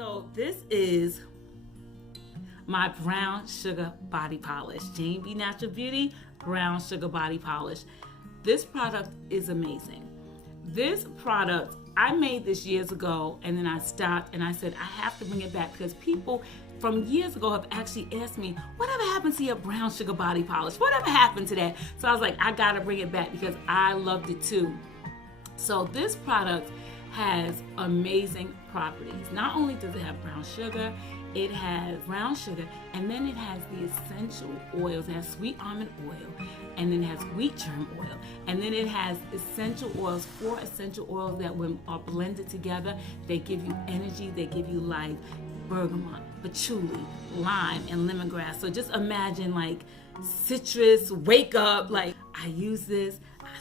So this is my brown sugar body polish. Jane B Natural Beauty brown sugar body polish. This product is amazing. This product, I made this years ago and then I stopped and I said I have to bring it back because people from years ago have actually asked me, whatever happened to your brown sugar body polish? Whatever happened to that? So I was like, I gotta bring it back because I loved it too. So this product has amazing properties. Not only does it have brown sugar, it has brown sugar, and then it has the essential oils. It has sweet almond oil, and then it has wheat germ oil, and then it has essential oils, 4 essential oils that when are blended together, they give you energy, they give you life. Bergamot, patchouli, lime, and lemongrass. So just imagine like citrus, wake up. Like I use this, I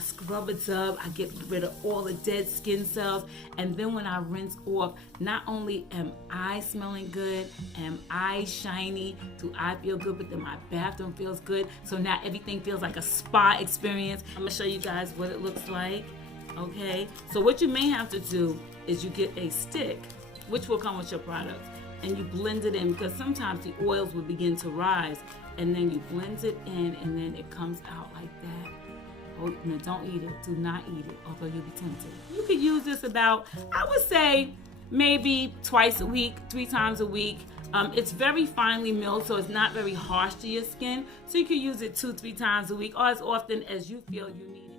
scrub it up, I get rid of all the dead skin cells, and then when I rinse off, not only am I smelling good, am I shiny, do I feel good, but then my bathroom feels good. So now everything feels like a spa experience. I'm gonna show you guys what it looks like. Okay, so what you may have to do is you get a stick, which will come with your product, and you blend it in because sometimes the oils will begin to rise, and then you blend it in and then it comes out like that. Oh, no, don't eat it. Do not eat it, although you'll be tempted. You could use this about, I would say, maybe twice a week, 3 times a week. It's very finely milled, so it's not very harsh to your skin. So you can use it 2-3 times a week or as often as you feel you need it.